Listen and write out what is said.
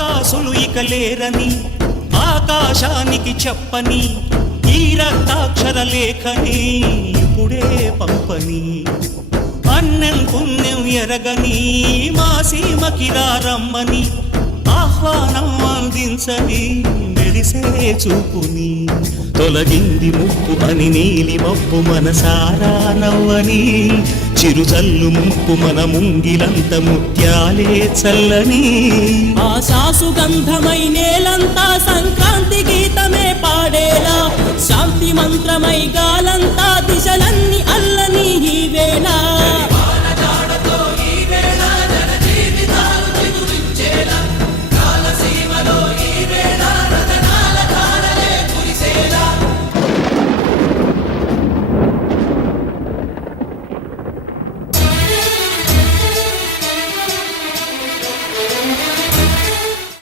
రాకాసులు ఇక లేరని ఆకాశానికి చెప్పని ఈ రక్తాక్షర లేఖని ఇప్పుడే పంపని అన్నం పుణ్యం ఎరగని మా సీమకి రమ్మని ఆహ్వానం అందించని మెరిసే చూపుని తొలగింది ముప్పు అని నీలి మబ్బు మనసారా నవ్వని చిరుజల్లు ముంపు మన ముంగిలంత ముత్యాలే చల్లని ఆశాసు గంధమై నేలంతా సంక్రాంతి గీతమే పాడేలా శాంతి మంత్రమై గాలంతా దిశలన్నీ అల్లని ఈ వేళ